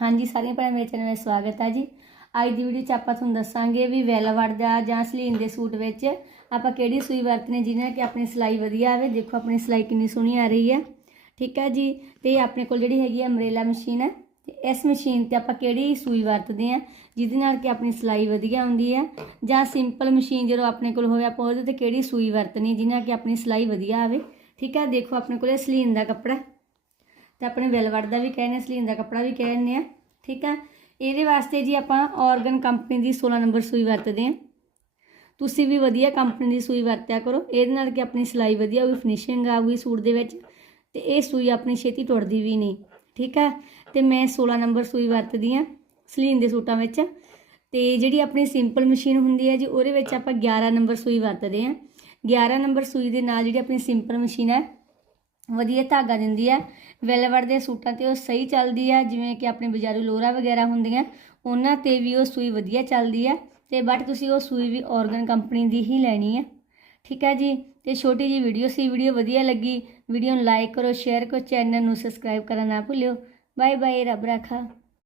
ਹਾਂਜੀ, ਸਾਰੀਆਂ ਭੈਣਾਂ ਮੇਰੇ ਚੈਨਲ ਵਿੱਚ ਸਵਾਗਤ ਹੈ ਜੀ। ਅੱਜ ਦੀ ਵੀਡੀਓ 'ਚ ਆਪਾਂ ਤੁਹਾਨੂੰ ਦੱਸਾਂਗੇ ਵੀ ਵੈਲਵਟ ਦਾ ਜਾਂ ਸਲੀਨ ਦੇ ਸੂਟ ਵਿੱਚ ਆਪਾਂ ਕਿਹੜੀ ਸੂਈ ਵਰਤਣੀ ਜਿਹਨਾਂ ਕਿ ਆਪਣੀ ਸਿਲਾਈ ਵਧੀਆ ਆਵੇ। ਦੇਖੋ, ਆਪਣੀ ਸਿਲਾਈ ਕਿੰਨੀ ਸੋਹਣੀ ਆ ਰਹੀ ਹੈ। ਠੀਕ ਹੈ ਜੀ? ਤੇ ਆਪਣੇ ਕੋਲ ਜਿਹੜੀ ਹੈਗੀ ਹੈ ਅਮਰੇਲਾ ਮਸ਼ੀਨ ਹੈ। ਤੇ ਇਸ ਮਸ਼ੀਨ ਤੇ ਆਪਾਂ ਕਿਹੜੀ ਸੂਈ ਵਰਤਦੇ ਆ ਜਿਹਦੇ ਨਾਲ ਕਿ ਆਪਣੀ ਸਿਲਾਈ ਵਧੀਆ ਆਉਂਦੀ ਹੈ। ਜਾਂ ਸਿੰਪਲ ਮਸ਼ੀਨ ਜਦੋਂ ਆਪਣੇ ਕੋਲ ਹੋਵੇ, ਆਪਾਂ ਉਹਦੇ ਤੇ ਕਿਹੜੀ ਸੂਈ ਵਰਤਣੀ ਜਿਹਨਾਂ ਕਿ ਆਪਣੀ ਸਿਲਾਈ ਵਧੀਆ ਆਵੇ। ਠੀਕ ਹੈ? ਦੇਖੋ, ਆਪਣੇ ਕੋਲ ਸਲੀਨ ਦਾ ਕੱਪੜਾ ਤੇ ਆਪਣੇ ਵੈਲਵਟ ਦਾ ਵੀ ਕਹਿੰਦੇ ਸਲੀਨ ਦਾ ਕੱਪੜਾ ਵੀ ਕਹਿੰਦੇ ਆ, ਠੀਕ ਆ? ਇਹਦੇ ਵਾਸਤੇ ਜੀ ਆਪਾਂ ਆਰਗਨ ਕੰਪਨੀ ਦੀ 16 ਨੰਬਰ ਸੂਈ ਵਰਤਦੇ ਆ। ਤੁਸੀਂ ਵੀ ਵਧੀਆ ਕੰਪਨੀ ਦੀ ਸੂਈ ਵਰਤਿਆ ਕਰੋ। ਇਹਦੇ ਨਾਲ ਕਿ ਆਪਣੀ ਸਿਲਾਈ ਵਧੀਆ ਹੋਊਗੀ ਫਿਨਿਸ਼ਿੰਗ ਆਊਗੀ ਸੂਟ ਦੇ ਵਿੱਚ, ਤੇ ਇਹ ਸੂਈ ਆਪਣੀ ਛੇਤੀ ਟੁੱਟਦੀ ਵੀ ਨਹੀਂ, ਠੀਕ ਹੈ ਤੇ ਮੈਂ 16 ਨੰਬਰ ਸੂਈ ਵਰਤਦੀ ਆ, ਸਲੀਨ ਦੇ ਸੂਟਾਂ ਵਿੱਚ। ਤੇ ਜਿਹੜੀ ਆਪਣੀ ਸਿੰਪਲ ਮਸ਼ੀਨ ਹੁੰਦੀ ਹੈ ਜੀ, ਉਹਦੇ ਵਿੱਚ ਆਪਾਂ 11 ਨੰਬਰ ਸੂਈ ਵਰਤਦੇ ਆ। 11 ਨੰਬਰ ਸੂਈ ਦੇ ਨਾਲ ਜਿਹੜੀ ਆਪਣੀ ਸਿੰਪਲ ਮਸ਼ੀਨ ਹੈ ਵਧੀਆ ਧਾਗਾ ਦਿੰਦੀ ਹੈ। ਵੈਲਵਟ ਦੇ ਸੂਟਾਂ ਤੇ ਉਹ ਸਹੀ ਚੱਲਦੀ ਹੈ, ਜਿਵੇਂ ਕਿ ਆਪਣੇ ਬਾਜ਼ਾਰੂ ਲੋਰਾ ਵਗੈਰਾ ਹੁੰਦੀਆਂ, ਉਹਨਾਂ ਤੇ ਵੀ ਉਹ ਸੂਈ ਵਧੀਆ ਚੱਲਦੀ ਹੈ। ਤੇ ਬਟ ਤੁਸੀਂ ਉਹ ਸੂਈ ਵੀ ਆਰਗਨ ਕੰਪਨੀ ਦੀ ਹੀ ਲੈਣੀ ਹੈ। ਠੀਕ ਹੈ ਜੀ? ਤੇ ਛੋਟੀ ਜੀ ਵੀਡੀਓ ਸੀ ਵੀਡੀਓ ਵਧੀਆ ਲੱਗੀ ਵੀਡੀਓ ਨੂੰ ਲਾਈਕ ਕਰੋ ਸ਼ੇਅਰ ਕਰੋ ਚੈਨਲ ਨੂੰ ਸਬਸਕ੍ਰਾਈਬ ਕਰਨਾ ਨਾ ਭੁੱਲਿਓ। ਬਾਏ ਬਾਏ ਰੱਬ ਰਾਖਾ।